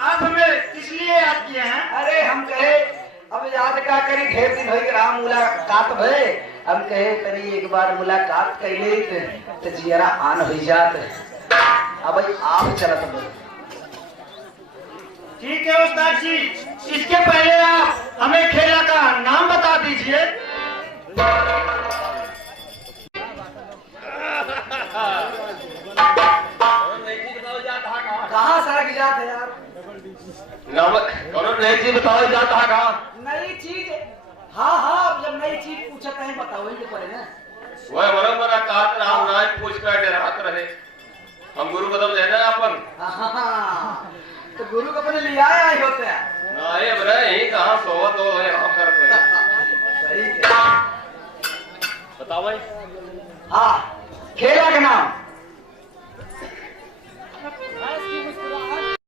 आप हमें किस लिए याद किए हैं? अरे हम कहे अब याद का करी ढेर दिन हो गया मुलाकात भय। हम कहे तरी एक बार मुलाकात कैले तो जियरा आन हो जात। अब भाई आप चलत बोल। ठीक है उस्ताद जी, इसके पहले आप हमें खेला का नाम बता दीजिए। कहाँ सड़क जात है यार? नई चीज बताओ जाता है कहाँ? नई चीज? हाँ हाँ, अब जब नई चीज पूछत है बताओ ही पड़े ना। वह बड़ा बड़ा कात राम राय पूछ कर डरात रहे। हम गुरु बदल रहे ना